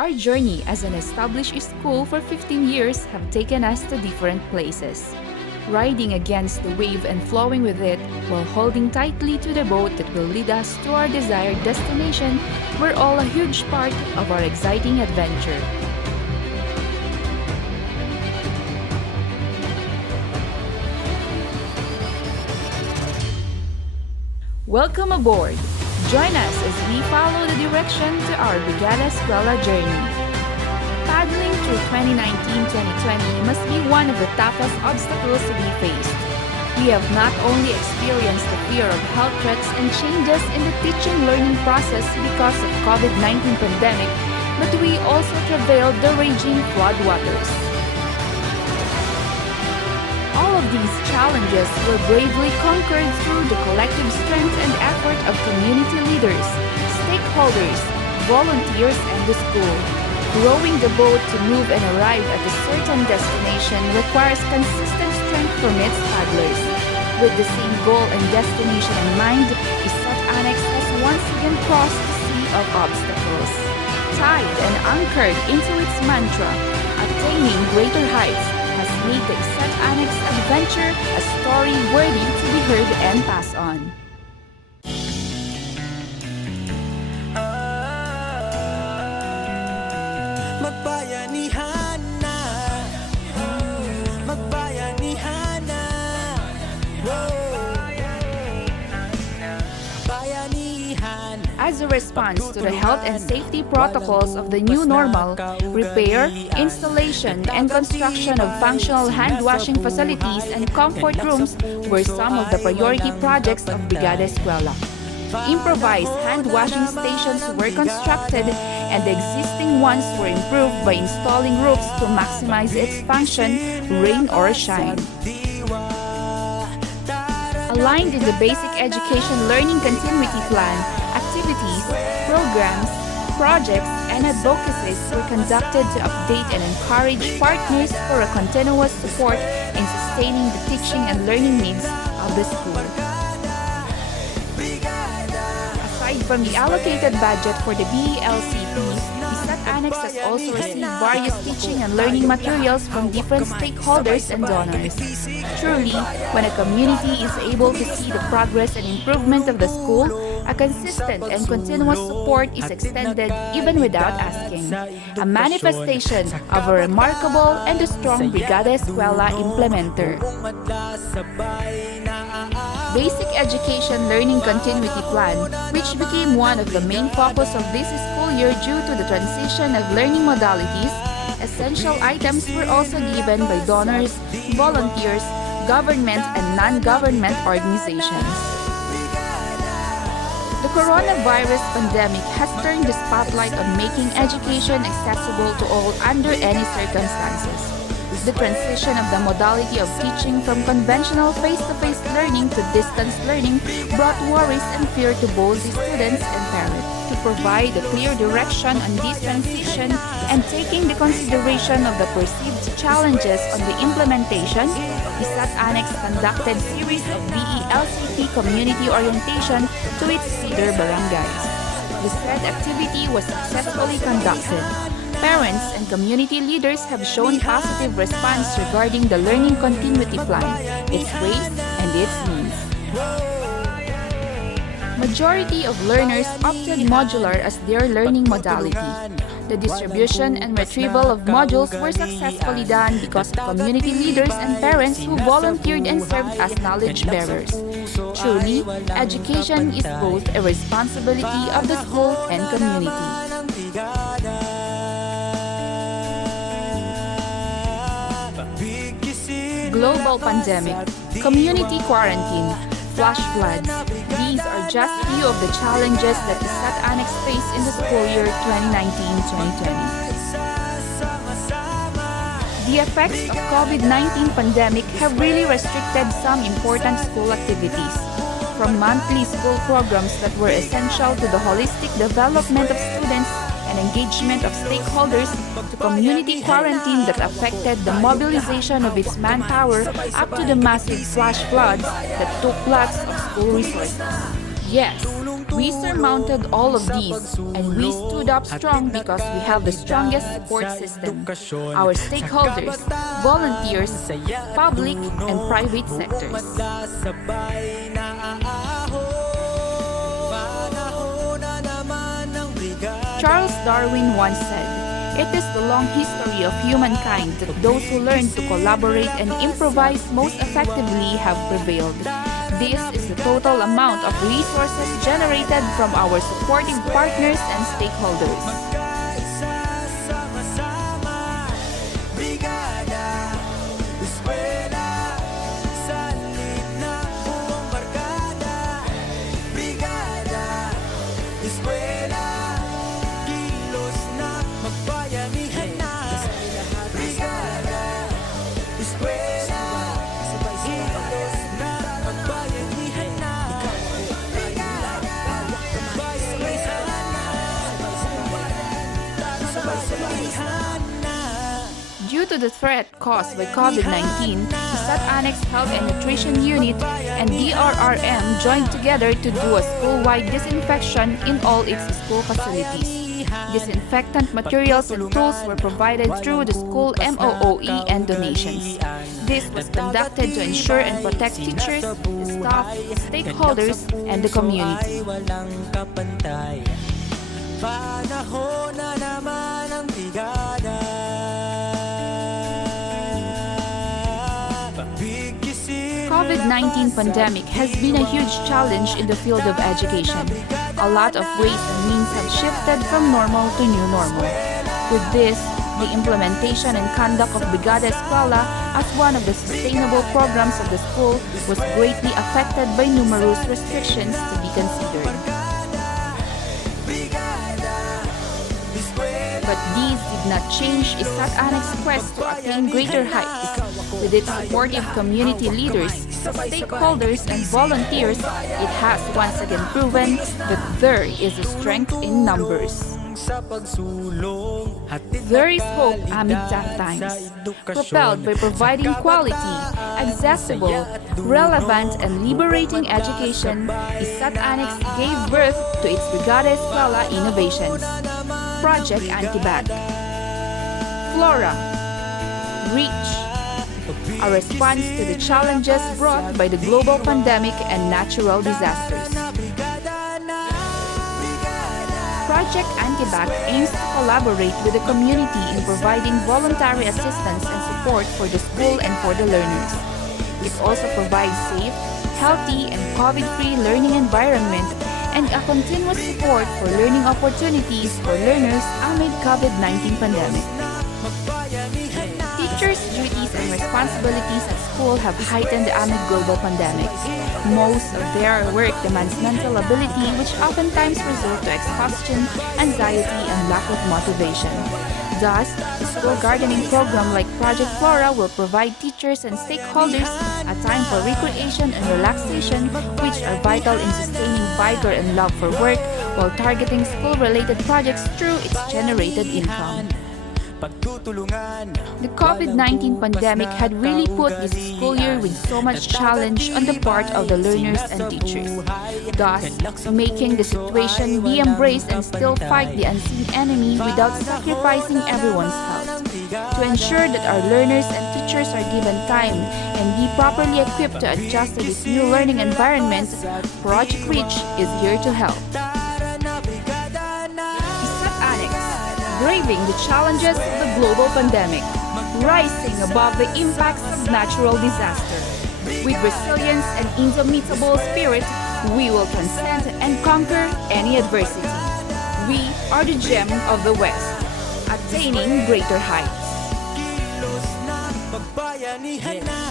Our journey as an established school for 15 years have taken us to different places. Riding against the wave and flowing with it while holding tightly to the boat that will lead us to our desired destination were all a huge part of our exciting adventure. Welcome aboard! Join us as we follow the direction to our Brigada Eskwela journey. Paddling through 2019-2020 must be one of the toughest obstacles to be faced. We have not only experienced the fear of health threats and changes in the teaching-learning process because of COVID-19 pandemic, but we also travailed the raging floodwaters. All of these challenges were bravely conquered through the collective strength and effort of community leaders, stakeholders, volunteers, and the school. Rowing the boat to move and arrive at a certain destination requires consistent strength from its paddlers. With the same goal and destination in mind, Isat-Annex has once again crossed the sea of obstacles. Tied and anchored into its mantra, attaining greater heights, has made the Isat-Annex adventure a story worthy to be heard and passed on. Magbayanihan na, magbayanihan na, bayanihan. As a response to the health and safety protocols of the new normal, repair, installation, and construction of functional hand-washing facilities and comfort rooms were some of the priority projects of Brigada Eskwela. Improvised hand-washing stations were constructed and the existing ones were improved by installing roofs to maximize its function, rain or shine. Aligned in the Basic Education Learning Continuity Plan, activities, programs, projects, and advocacies were conducted to update and encourage partners for a continuous support in sustaining the teaching and learning needs of the school. Aside from the allocated budget for the BELCP, Isat-Annex has also received various teaching and learning materials from different stakeholders and donors. Truly, when a community is able to see the progress and improvement of the school, a consistent and continuous support is extended even without asking. A manifestation of a remarkable and a strong Brigada Eskwela implementer. Basic Education Learning Continuity Plan, which became one of the main focus of this school year due to the transition of learning modalities, essential items were also given by donors, volunteers, government and non-government organizations. The coronavirus pandemic has turned the spotlight on making education accessible to all under any circumstances. The transition of the modality of teaching from conventional face-to-face learning to distance learning brought worries and fear to both the students and parents. To provide a clear direction on this transition and taking the consideration of the perceived challenges on the implementation, Isat-Annex conducted series of BELCP community orientation to its feeder barangays. The said activity was successfully conducted. Parents and community leaders have shown positive response regarding the learning continuity plan, its ways and its means. Majority of learners opted modular as their learning modality. The distribution and retrieval of modules were successfully done because of community leaders and parents who volunteered and served as knowledge bearers. Truly, education is both a responsibility of the school and community. Global pandemic, community quarantine, flash floods. These are just few of the challenges that Isat-Annex faced in the school year 2019-2020. The effects of COVID-19 pandemic have really restricted some important school activities. From monthly school programs that were essential to the holistic development of students and engagement of stakeholders to community quarantine that affected the mobilization of its manpower up to the massive flash floods that took lots of school resources. Yes, We surmounted all of these, and we stood up strong because we have the strongest support system. Our stakeholders, volunteers, public and private sectors. Charles Darwin once said, "It is the long history of humankind that those who learn to collaborate and improvise most effectively have prevailed." This is the total amount of resources generated from our supportive partners and stakeholders. Brigada Eskwela, salib na buong barkada. Brigada Eskwela, kilos na magbayanihan na. Brigada Eskwela, kilos na magbayanihan na. Brigada magbayanihan na. Due to the threat caused by COVID-19, Isat Annex Health and Nutrition Unit and DRRM joined together to do a school-wide disinfection in all its school facilities. Disinfectant materials and tools were provided through the school MOOE and donations. This was conducted to ensure and protect teachers, staff, stakeholders, and the community. Ay walang kapantay. Panahon na naman ang brigada. COVID-19 pandemic has been a huge challenge in the field of education. A lot of ways and means have shifted from normal to new normal. With this, the implementation and conduct of Brigada Eskwela as one of the sustainable programs of the school was greatly affected by numerous restrictions to be considered. But these did not change Isat Annex's quest to attain greater heights. With its supportive community leaders, stakeholders, and volunteers, it has once again proven that there is a strength in numbers. There is hope amid tough times. Propelled by providing quality, accessible, relevant, and liberating education, Isat Annex gave birth to its Brigada Eskwela innovations. Project Anti-Bag, Flora, Reach, a response to the challenges brought by the global pandemic and natural disasters. Project Anti-Bag aims to collaborate with the community in providing voluntary assistance and support for the school and for the learners. It also provides safe, healthy, and COVID-free learning environment and a continuous support for learning opportunities for learners amid COVID-19 pandemic. Teachers' duties and responsibilities at school have heightened amid global pandemic. Most of their work demands mental ability, which oftentimes result to exhaustion, anxiety, and lack of motivation. Thus, a school gardening program like Project Flora will provide teachers and stakeholders a time for recreation and relaxation, which are vital in sustaining vigor and love for work, while targeting school-related projects through its generated income. The COVID-19 pandemic had really put this school year with so much challenge on the part of the learners and teachers, thus making the situation be embraced and still fight the unseen enemy without sacrificing everyone's health. To ensure that our learners and teachers are given time and be properly equipped to adjust to this new learning environment, Project Reach is here to help. Braving the challenges of the global pandemic, rising above the impacts of natural disaster. With resilience and indomitable spirit, we will transcend and conquer any adversity. We are the gem of the West, attaining greater heights. Kilos na magbayanihan na.